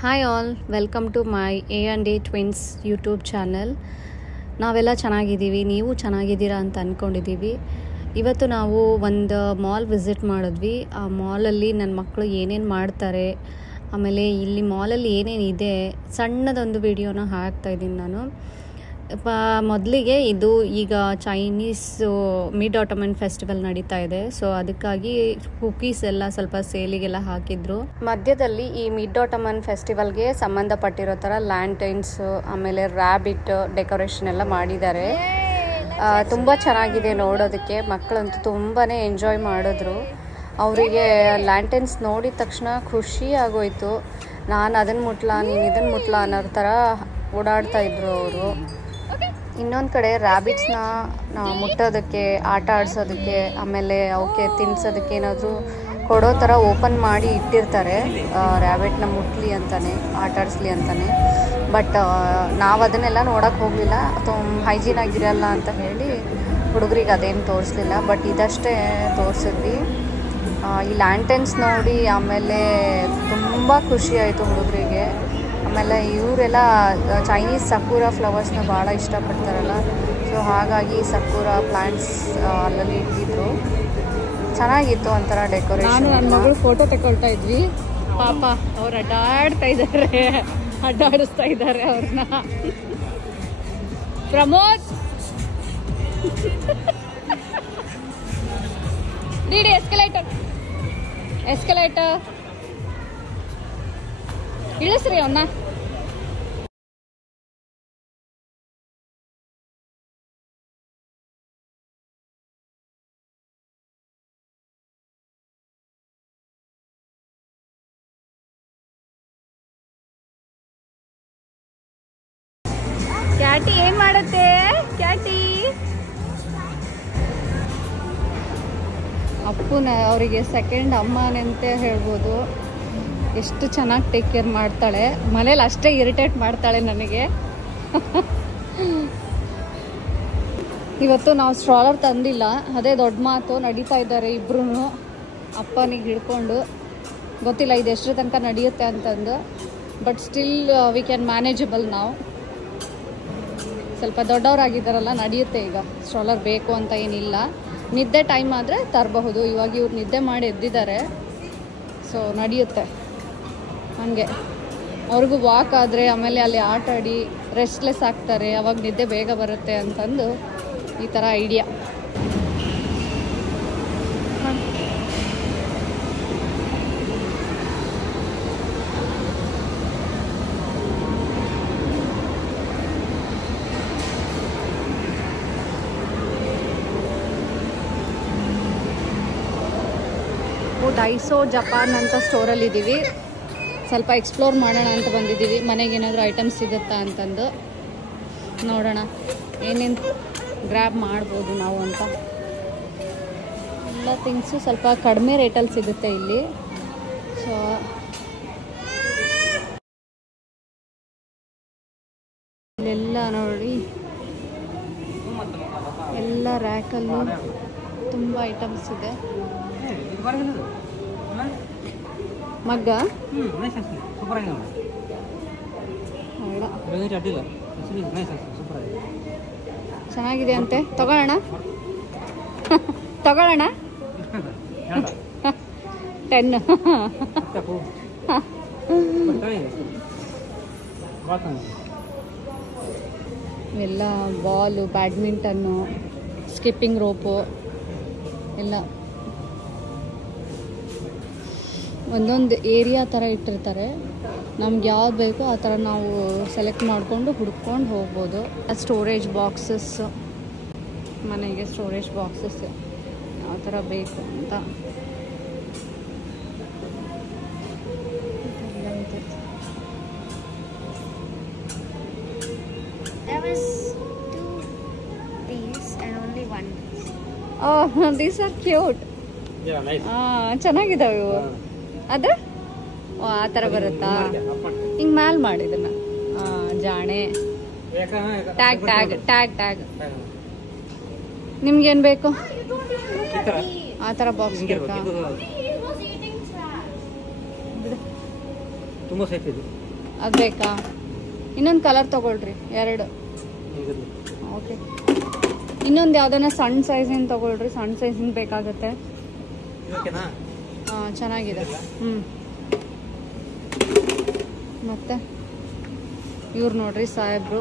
Hi all, welcome to my A&A twins YouTube channel. ನಾವೆಲ್ಲ ಚೆನ್ನಾಗಿದ್ದೀವಿ, ನೀವು ಚೆನ್ನಾಗಿದ್ದೀರಾ ಅಂತ ಅಂದ್ಕೊಂಡಿದ್ದೀವಿ. ಇವತ್ತು ನಾವು ಒಂದು ಮಾಲ್ ವಿಸಿಟ್ ಮಾಡಿದ್ವಿ. ಆ ಮಾಲಲ್ಲಿ ನನ್ನ ಮಕ್ಕಳು ಏನೇನು ಮಾಡ್ತಾರೆ, ಆಮೇಲೆ ಇಲ್ಲಿ ಮಾಲಲ್ಲಿ ಏನೇನಿದೆ ಸಣ್ಣದೊಂದು ವಿಡಿಯೋನ ಹಾಕ್ತಾಯಿದ್ದೀನಿ ನಾನು. ಮೊದಲಿಗೆ ಇದು ಈಗ ಚೈನೀಸ್ ಮಿಡ್ ಆಟೋಮನ್ ಫೆಸ್ಟಿವಲ್ ನಡೀತಾ ಇದೆ, ಸೊ ಅದಕ್ಕಾಗಿ ಕುಕೀಸ್ ಎಲ್ಲ ಸ್ವಲ್ಪ ಸೇಲಿಗೆಲ್ಲ ಹಾಕಿದ್ರು. ಮಧ್ಯದಲ್ಲಿ ಈ ಮಿಡ್ ಆಟೋಮನ್ ಫೆಸ್ಟಿವಲ್ಗೆ ಸಂಬಂಧಪಟ್ಟಿರೋ ಥರ ಲ್ಯಾಂಟೈನ್ಸ್ ಆಮೇಲೆ ರ್ಯಾಬಿಟ್ ಡೆಕೋರೇಷನ್ ಎಲ್ಲ ಮಾಡಿದ್ದಾರೆ. ತುಂಬ ಚೆನ್ನಾಗಿದೆ ನೋಡೋದಕ್ಕೆ. ಮಕ್ಕಳಂತೂ ತುಂಬಾ ಎಂಜಾಯ್ ಮಾಡಿದ್ರು. ಅವರಿಗೆ ಲ್ಯಾಂಟೈನ್ಸ್ ನೋಡಿದ ತಕ್ಷಣ ಖುಷಿ ಆಗೋಯ್ತು. ನಾನು ಅದನ್ನು ಮುಟ್ಲಾ, ನೀನು ಇದನ್ನು ಮುಟ್ಲಾ ಅನ್ನೋ ಥರ ಓಡಾಡ್ತಾ ಇದ್ರು ಅವರು. ಇನ್ನೊಂದು ಕಡೆ ರ್ಯಾಬಿಟ್ಸ್ನ ಮುಟ್ಟೋದಕ್ಕೆ, ಆಟ ಆಡಿಸೋದಕ್ಕೆ, ಆಮೇಲೆ ಅವಕ್ಕೆ ತಿನ್ನಿಸೋದಕ್ಕೆ ಏನಾದರೂ ಕೊಡೋ ಥರ ಓಪನ್ ಮಾಡಿ ಇಟ್ಟಿರ್ತಾರೆ. ರ್ಯಾಬಿಟ್ನ ಮುಟ್ಲಿ ಅಂತಲೇ, ಆಟ ಆಡಿಸ್ಲಿ ಅಂತಲೇ. ಬಟ್ ನಾವು ಅದನ್ನೆಲ್ಲ ನೋಡೋಕ್ಕೆ ಹೋಗಲಿಲ್ಲ, ಹೈಜೀನ್ ಆಗಿರಲ್ಲ ಅಂತ ಹೇಳಿ ಹುಡುಗರಿಗೆ ಅದೇನು ತೋರಿಸ್ಲಿಲ್ಲ. ಬಟ್ ಇದಷ್ಟೇ ತೋರಿಸಿದ್ವಿ. ಈ ಲ್ಯಾಂಟೈನ್ಸ್ ನೋಡಿ ಆಮೇಲೆ ತುಂಬ ಖುಷಿ ಆಯಿತು ಹುಡುಗರಿಗೆ. ಆಮೇಲೆ ಇವರೆಲ್ಲ ಚೈನೀಸ್ ಸಕೂರಾ ಫ್ಲವರ್ಸ್ನ ಭಾಳ ಇಷ್ಟಪಡ್ತಾರಲ್ಲ, ಸೊ ಹಾಗಾಗಿ ಸಕೂರಾ ಪ್ಲ್ಯಾಂಟ್ಸ್ ಅಲ್ಲಲ್ಲಿ ಇಟ್ಟಿದ್ರು. ಚೆನ್ನಾಗಿತ್ತು ಒಂಥರ ಡೆಕೋರೇಷನ್. ನಾನು ನನ್ನ ಮಗಳು ಫೋಟೋ ತಗೊಳ್ತಾ ಇದ್ವಿ. ಪಾಪ ಅವ್ರು ಅಡ್ಡಾಡಿಸ್ತಾ ಇದ್ದಾರೆ ಅವ್ರನ್ನ. ಪ್ರಮೋದ್ ರೀಡಿ ಎಸ್ಕಲೇಟರ್ ಇಳಿಸ್ರಿ ಅವನ್ನ. ಕ್ಯಾಟಿ ಏನ್ ಮಾಡುತ್ತೆ? ಕ್ಯಾಟಿ ಅಪ್ಪನ ಅವರಿಗೆ ಸೆಕೆಂಡ್ ಅಮ್ಮನಂತೆ ಹೇಳ್ಬೋದು. ಎಷ್ಟು ಚೆನ್ನಾಗಿ ಟೇಕ್ ಕೇರ್ ಮಾಡ್ತಾಳೆ. ಮನೇಲಿ ಅಷ್ಟೇ ಇರಿಟೇಟ್ ಮಾಡ್ತಾಳೆ ನನಗೆ. ಇವತ್ತು ನಾವು ಸ್ಟ್ರಾಲರ್ ತಂದಿಲ್ಲ, ಅದೇ ದೊಡ್ಡ ಮಾತು. ನಡೀತಾ ಇದ್ದಾರೆ ಇಬ್ರು ಅಪ್ಪನಿಗೆ ಹಿಡ್ಕೊಂಡು. ಗೊತ್ತಿಲ್ಲ ಇದು ಎಷ್ಟರ ತನಕ ನಡೆಯುತ್ತೆ ಅಂತಂದು, but still we can manageable. ನಾವು ಸ್ವಲ್ಪ ದೊಡ್ಡವರಾಗಿದ್ದಾರಲ್ಲ, ನಡೆಯುತ್ತೆ. ಈಗ ಸ್ಟ್ರಾಲರ್ ಬೇಕು ಅಂತ ಏನಿಲ್ಲ. ನಿದ್ದೆ ಟೈಮ್ ಆದರೆ ತರಬಹುದು. ಇವಾಗ ಇವ್ರು ನಿದ್ದೆ ಮಾಡಿ ಎದ್ದಿದ್ದಾರೆ, ಸೊ ನಡೆಯುತ್ತೆ ಹಾಗೆ. ಅವ್ರಿಗೂ ವಾಕ್ ಆದರೆ, ಆಮೇಲೆ ಅಲ್ಲಿ ಆಟ ಆಡಿ ರೆಸ್ಟ್ಲೆಸ್ ಆಗ್ತಾರೆ, ಅವಾಗ ನಿದ್ದೆ ಬೇಗ ಬರುತ್ತೆ ಅಂತಂದು ಈ ಥರ ಐಡಿಯಾ. ಡೈಸೋ ಜಪಾನ್ ಅಂತ ಸ್ಟೋರಲ್ಲಿದ್ದೀವಿ. ಸ್ವಲ್ಪ ಎಕ್ಸ್ಪ್ಲೋರ್ ಮಾಡೋಣ ಅಂತ ಬಂದಿದ್ದೀವಿ. ಮನೆಗೆ ಏನಾದರೂ ಐಟಮ್ಸ್ ಸಿಗುತ್ತಾ ಅಂತಂದು ನೋಡೋಣ, ಏನೇನು ಗ್ರ್ಯಾಬ್ ಮಾಡ್ಬೋದು ನಾವು ಅಂತ. ಎಲ್ಲ ಥಿಂಗ್ಸು ಸ್ವಲ್ಪ ಕಡಿಮೆ ರೇಟಲ್ಲಿ ಸಿಗುತ್ತೆ ಇಲ್ಲಿ. ಸೊ ಇಲ್ಲೆಲ್ಲ ನೋಡಿ, ಎಲ್ಲ ರ್ಯಾಕಲ್ಲೂ ತುಂಬ ಐಟಮ್ಸ್ ಇದೆ. ಮಗ್ಗ ಚೆನ್ನಾಗಿದೆ ಅಂತೆ. ತಗೊಳ್ಳೋಣ 10. ಎಲ್ಲ ಬಾಲು, ಬ್ಯಾಡ್ಮಿಂಟನ್ನು, ಸ್ಕಿಪ್ಪಿಂಗ್ ರೋಪು ಎಲ್ಲ ಒಂದೊಂದು ಏರಿಯಾ ಥರ ಇಟ್ಟಿರ್ತಾರೆ. ನಮ್ಗೆ ಯಾವ್ದು ಬೇಕೋ ಆ ಥರ ನಾವು ಸೆಲೆಕ್ಟ್ ಮಾಡಿಕೊಂಡು ಹುಡ್ಕೊಂಡು ಹೋಗ್ಬೋದು. ಸ್ಟೋರೇಜ್ ಬಾಕ್ಸಸ್, ಮನೆಗೆ ಸ್ಟೋರೇಜ್ ಬಾಕ್ಸಸ್ ಯಾವ ಥರ ಬೇಕು ಅಂತ ದೀಸ್ ಆರ್ ಕ್ಯೂಟ್. ಚೆನ್ನಾಗಿದ್ದಾವೆ ಇವು. ಅದು ಆ ಥರ ಬರುತ್ತಾ? ಹಿಂಗೆ ಮ್ಯಾಲ್ ಮಾಡಿದನ್ನ ಜಾಣೆ. ಟ್ಯಾಗ್ ಟ್ಯಾಗ್ ಟ್ಯಾಗ್ ಟ್ಯಾಗ್ ನಿಮ್ಗೇನು ಬೇಕು? ಆ ಥರ ಬಾಕ್ಸ್ ಬೇಕಾ? ತುಂಬಾ ಸೇಫ್ ಇದೆ. ಅದು ಬೇಕಾ? ಇನ್ನೊಂದು ಕಲರ್ ತೊಗೊಳ್ರಿ, 2. ಓಕೆ, ಇನ್ನೊಂದು ಯಾವುದನ್ನ ಸಣ್ಣ ಸೈಜಿನ ತೊಗೊಳ್ರಿ, ಸಣ್ಣ ಸೈಜಿನ ಬೇಕಾಗುತ್ತೆ. ಹಾಂ, ಚೆನ್ನಾಗಿದೆ. ಮತ್ತೆ ಇವ್ರು ನೋಡ್ರಿ ಸಾಹೇಬ್ರು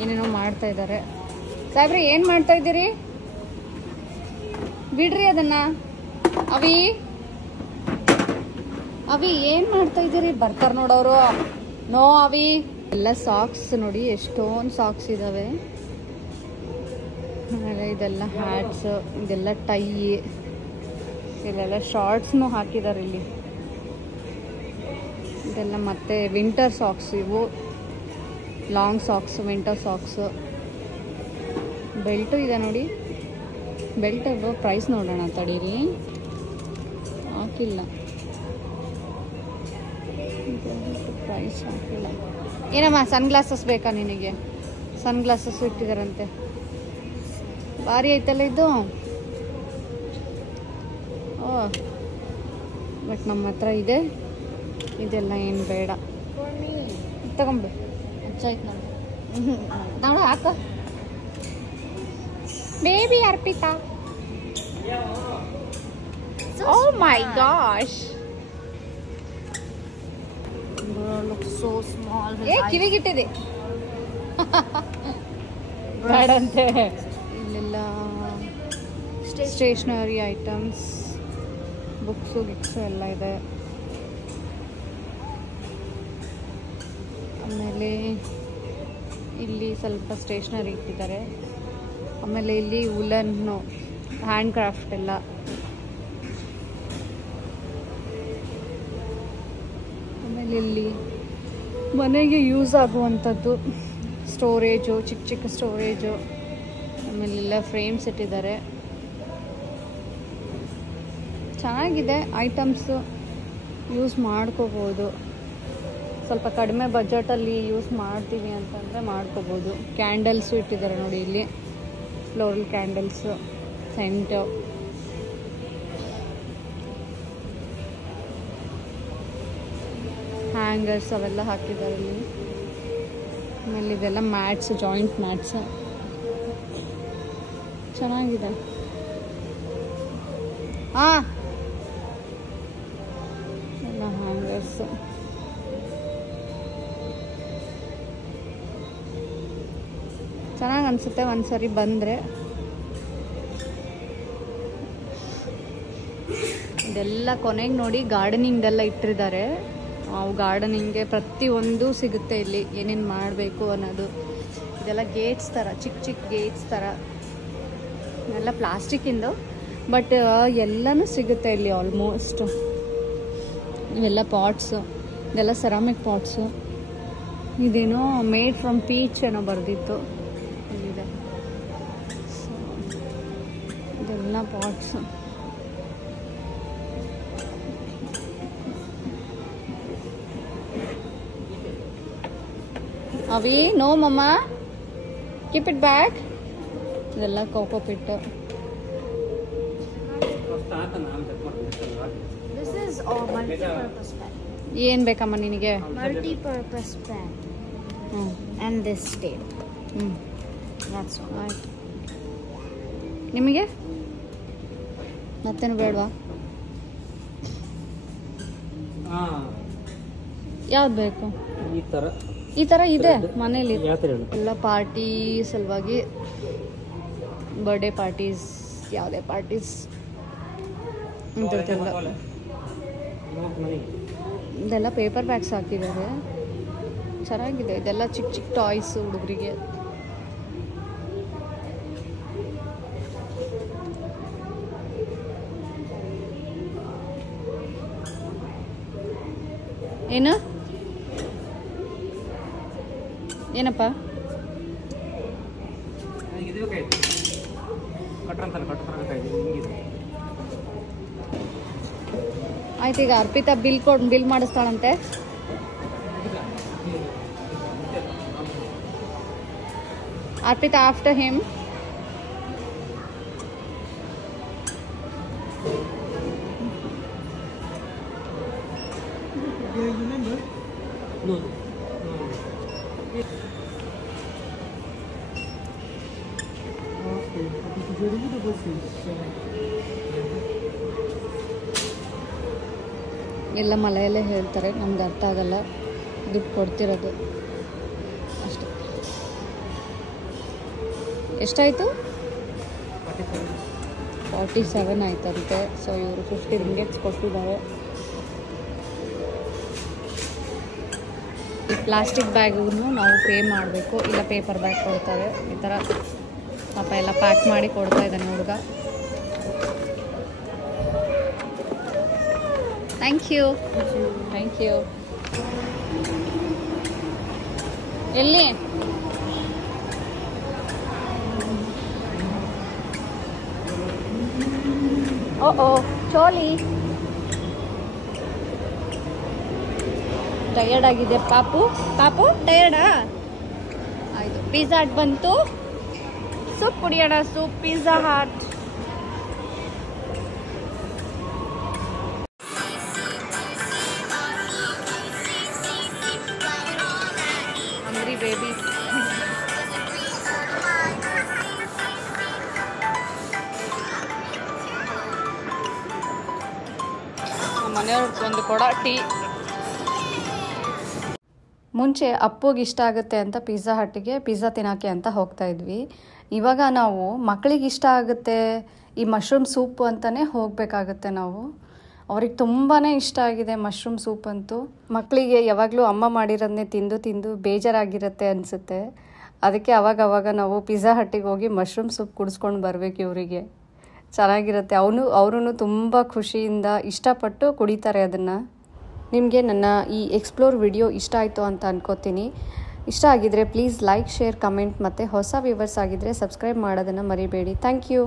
ಏನೇನೋ ಮಾಡ್ತಾ ಇದ್ದಾರೆ. ಸಾಹೇಬ್ರೆ ಏನು ಮಾಡ್ತಾ ಇದ್ದೀರಿ? ಬಿಡ್ರಿ ಅದನ್ನ. ಅವಿ ಏನು ಮಾಡ್ತಾ ಇದ್ದೀರಿ? ಬರ್ತಾರೆ ನೋಡೋರು. ನೋ ಅವಿ. ಎಲ್ಲ ಸಾಕ್ಸ್ ನೋಡಿ, ಎಷ್ಟೊಂದು ಸಾಕ್ಸ್ ಇದಾವೆ. ಆಮೇಲೆ ಇದೆಲ್ಲ ಹ್ಯಾಟ್ಸ್, ಇದೆಲ್ಲ ಟೈ, ಇಲ್ಲೆಲ್ಲ ಶಾರ್ಟ್ಸ್ನು ಹಾಕಿದ್ದಾರೆ ಇಲ್ಲಿ. ಇದೆಲ್ಲ ಮತ್ತೆ ವಿಂಟರ್ ಸಾಕ್ಸ್, ಇವು long socks, winter socks. Belt ಇದೆ ನೋಡಿ, ಬೆಲ್ಟ್ ಪ್ರೈಸ್ ನೋಡೋಣ ತಡೀರಿ, ಹಾಕಿಲ್ಲ ಪ್ರೈಸ್ ಹಾಕಿಲ್ಲ. ಏನಮ್ಮ ಸನ್ ಗ್ಲಾಸಸ್ ಬೇಕಾ ನಿನಗೆ? ಸನ್ ಗ್ಲಾಸಸ್ ಇಟ್ಟಿದಾರಂತೆ, ಭಾರಿ ಐತಲ್ಲ ಇದು. ಓ, ಬಟ್ ನಮ್ಮ ಹತ್ರ ಇದೆ, ಇದೆಲ್ಲ ಏನು ಬೇಡ, ತಗೊಂಬಿಡು. ಹೆಚ್ಚಾಯ್ತು ನೋಡಿ, ನೋಡು ಹಾಕ. ಬೇಬಿ ಅರ್ಪಿತಾ. ಓ ಮೈ ಗಾಶ್, so small. ಏ ಕಿವಿಗಿಟ್ಟಿದೆ ಬೇಡಂತೆ. ಇಲ್ಲೆಲ್ಲ ಸ್ಟೇಷನರಿ ಐಟಮ್ಸ್, ಬುಕ್ಸು ಗಿಕ್ಸು ಎಲ್ಲ ಇದೆ. ಆಮೇಲೆ ಇಲ್ಲಿ ಸ್ವಲ್ಪ ಸ್ಟೇಷನರಿ ಇಟ್ಟಿದ್ದಾರೆ. ಆಮೇಲೆ ಇಲ್ಲಿ ವುಲನ್ನು ಹ್ಯಾಂಡ್ ಕ್ರಾಫ್ಟ್ ಎಲ್ಲ. ಆಮೇಲೆ ಇಲ್ಲಿ ಮನೆಗೆ ಯೂಸ್ ಆಗುವಂಥದ್ದು ಸ್ಟೋರೇಜು, ಚಿಕ್ಕ ಚಿಕ್ಕ ಸ್ಟೋರೇಜು. ಆಮೇಲೆ ಎಲ್ಲ ಫ್ರೇಮ್ಸ್ ಇಟ್ಟಿದ್ದಾರೆ. ಚೆನ್ನಾಗಿದೆ ಐಟಮ್ಸು, ಯೂಸ್ ಮಾಡ್ಕೋಬೋದು. ಸ್ವಲ್ಪ ಕಡಿಮೆ ಬಜೆಟಲ್ಲಿ ಯೂಸ್ ಮಾಡ್ತೀವಿ ಅಂತಂದರೆ ಮಾಡ್ಕೋಬೋದು. ಕ್ಯಾಂಡಲ್ಸು ಇಟ್ಟಿದ್ದಾರೆ ನೋಡಿ ಇಲ್ಲಿ, ಫ್ಲೋರಲ್ ಕ್ಯಾಂಡಲ್ಸು, ಸೆಂಟು. ಹ್ಯಾಂಗರ್ಸ್ ಅವೆಲ್ಲ ಹಾಕಿದ್ದಾರೆ ಇಲ್ಲಿ. ಆಮೇಲೆ ಇದೆಲ್ಲ ಮ್ಯಾಟ್ಸ್, ಜಾಯಿಂಟ್ ಮ್ಯಾಟ್ಸ್ ಚೆನ್ನಾಗಿದೆ. ಎಲ್ಲ ಹ್ಯಾಂಗರ್ಸ್. ಚೆನ್ನಾಗಿ ಅನಿಸುತ್ತೆ ಒಂದ್ಸರಿ ಬಂದರೆ. ಇದೆಲ್ಲ ಕೊನೆಗೆ ನೋಡಿ ಗಾರ್ಡನಿಂಗ್ದೆಲ್ಲ ಇಟ್ಟಿದ್ದಾರೆ. ಅವು ಗಾರ್ಡನಿಂಗ್ಗೆ ಪ್ರತಿಯೊಂದು ಸಿಗುತ್ತೆ ಇಲ್ಲಿ, ಏನೇನು ಮಾಡಬೇಕು ಅನ್ನೋದು. ಇದೆಲ್ಲ ಗೇಟ್ಸ್ ಥರ, ಚಿಕ್ಕ ಚಿಕ್ಕ ಗೇಟ್ಸ್ ಥರ, ಎಲ್ಲ ಪ್ಲಾಸ್ಟಿಕ್ಕಿಂದು, ಬಟ್ ಎಲ್ಲನೂ ಸಿಗುತ್ತೆ ಇಲ್ಲಿ ಆಲ್ಮೋಸ್ಟ್. ಇವೆಲ್ಲ ಪಾಟ್ಸು, ಇದೆಲ್ಲ ಸೆರಾಮಿಕ್ ಪಾಟ್ಸು. ಇದೇನೋ ಮೇಡ್ ಫ್ರಮ್ ಪೀಚ್ ಏನೋ ಬರೆದಿತ್ತು ಇಲ್ಲಿದೆ. ಇದೆಲ್ಲ ಪಾಟ್ಸು. ಅವಿ no mamma, keep it back. ಇದೆಲ್ಲ coco peat. This is a multi-purpose pen. ಏನು ಬೇಕಮ್ಮ ನಿನಗೆ? Multi-purpose pen. And this tape. That's all. ಆಯ್ತು. ನಿಮಗೆ ಮತ್ತೇನು ಬೇಡವಾ? ಯಾವ್ದು ಬೇಕು? ಈ ಥರ ಇದೆ ಮನೇಲಿ. ಎಲ್ಲ ಪಾರ್ಟಿ ಸಲುವಾಗಿ, ಬರ್ಡೇ ಪಾರ್ಟೀಸ್, ಯಾವುದೇ ಪಾರ್ಟೀಸ್ ಇಂಥದ್ದೆಲ್ಲ. ಇದೆಲ್ಲ ಪೇಪರ್ ಬ್ಯಾಗ್ಸ್ ಹಾಕಿದ್ದಾರೆ, ಚೆನ್ನಾಗಿದೆ. ಇದೆಲ್ಲ ಚಿಕ್ಕ ಚಿಕ್ಕ ಟಾಯ್ಸ್ ಹುಡುಗರಿಗೆ. ಏನು ಏನಪ್ಪ? ಆಯ್ತು, ಈಗ ಅರ್ಪಿತಾ ಬಿಲ್ ಮಾಡಿಸ್ತಾಳಂತೆ. Arpita after him. ಎಲ್ಲ ಮಲೆಯಲ್ಲೇ ಹೇಳ್ತಾರೆ, ನಮ್ಗೆ ಅರ್ಥ ಆಗಲ್ಲ, ದುಡ್ಡು ಕೊಡ್ತಿರೋದು ಅಷ್ಟೆ. ಎಷ್ಟಾಯಿತು? 47 ಆಯ್ತಂತೆ. ಸೊ ಇವರು 50 ರಿಂಗೇಟ್ಸ್ ಕೊಟ್ಟಿದ್ದಾರೆ. ಈ ಪ್ಲಾಸ್ಟಿಕ್ ಬ್ಯಾಗನ್ನು ನಾವು ಪೇ ಮಾಡಬೇಕು, ಇಲ್ಲ ಪೇಪರ್ ಬ್ಯಾಗ್ ಕೊಡ್ತಾರೆ. ಈ ಥರ ಪಾಪ ಎಲ್ಲ ಪ್ಯಾಕ್ ಮಾಡಿ ಕೊಡ್ತಾ ಇದ್ದಾನೆ ಹುಡುಗ. Thank you. ಎಲ್ಲಿ? ಓ ಚೋಲಿ ಟಯರ್ಡ್ ಆಗಿದೆ ಪಾಪು ಟಯರ್ಡಾ? ಆಯಿತು, ಪಿಜ್ಜಾ ಹಟ್ ಬಂತು. ಸೂಪ್ ಕುಡಿಯೋಣ, ಸೂಪ್ ಪಿಜ್ಜಾ ಹಟ್. ಹಂಗ್ರಿ ಬೇಬಿ. ಮನೆಯವ್ರಿಗೆ ಒಂದು ಕೊಡ ಟೀ. ಮುಂಚೆ ಅಪ್ಪುಗೆ ಇಷ್ಟ ಆಗುತ್ತೆ ಅಂತ ಪಿಜ್ಜಾ ಹಟ್ಟಿಗೆ ಪಿಜ್ಜಾ ತಿನ್ನೋಕ್ಕೆ ಅಂತ ಹೋಗ್ತಾ ಇದ್ವಿ. ಇವಾಗ ನಾವು ಮಕ್ಕಳಿಗೆ ಇಷ್ಟ ಆಗುತ್ತೆ ಈ ಮಶ್ರೂಮ್ ಸೂಪು ಅಂತಲೇ ಹೋಗಬೇಕಾಗತ್ತೆ ನಾವು. ಅವ್ರಿಗೆ ತುಂಬಾ ಇಷ್ಟ ಆಗಿದೆ ಮಶ್ರೂಮ್ ಸೂಪ್ ಅಂತೂ. ಮಕ್ಕಳಿಗೆ ಯಾವಾಗಲೂ ಅಮ್ಮ ಮಾಡಿರೋದನ್ನೇ ತಿಂದು ಬೇಜಾರಾಗಿರುತ್ತೆ ಅನಿಸುತ್ತೆ. ಅದಕ್ಕೆ ಅವಾಗ ನಾವು ಪಿಜ್ಜಾ ಹಟ್ಟಿಗೆ ಹೋಗಿ ಮಶ್ರೂಮ್ ಸೂಪ್ ಕುಡಿಸ್ಕೊಂಡು ಬರಬೇಕು. ಇವರಿಗೆ ಚೆನ್ನಾಗಿರುತ್ತೆ. ಅವರೂ ತುಂಬ ಖುಷಿಯಿಂದ ಇಷ್ಟಪಟ್ಟು ಕುಡಿತಾರೆ ಅದನ್ನು. ನಿಮಗೆ ನನ್ನ ಈ ಎಕ್ಸ್ಪ್ಲೋರ್ ವಿಡಿಯೋ ಇಷ್ಟ ಆಯಿತು ಅಂತ ಅನ್ಕೋತೀನಿ. ಇಷ್ಟ ಆಗಿದರೆ ಪ್ಲೀಸ್ ಲೈಕ್, ಶೇರ್, ಕಮೆಂಟ್ ಮತ್ತು ಹೊಸ ವ್ಯೂವರ್ಸ್ ಆಗಿದ್ದರೆ ಸಬ್ಸ್ಕ್ರೈಬ್ ಮಾಡೋದನ್ನು ಮರಿಬೇಡಿ. Thank you.